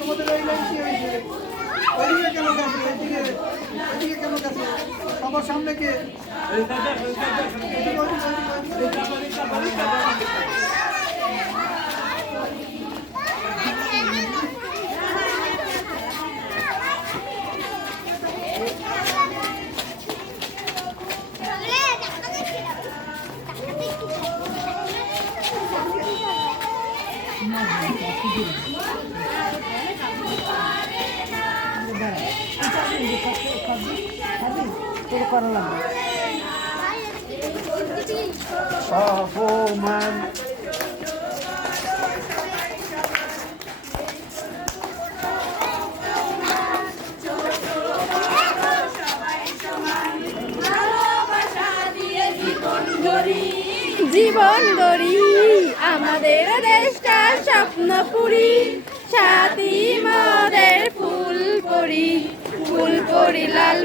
তোমাদের এই লাইন কি হয়েছে? ওইদিকে কেন গেছে? ওইদিকে কেন গেছে? সবার সামনে কে? অপমান জীবন গড়ি আমাদের দেশটা স্বপ্নপুরী, সাথী মোদের ফুল করি লাল।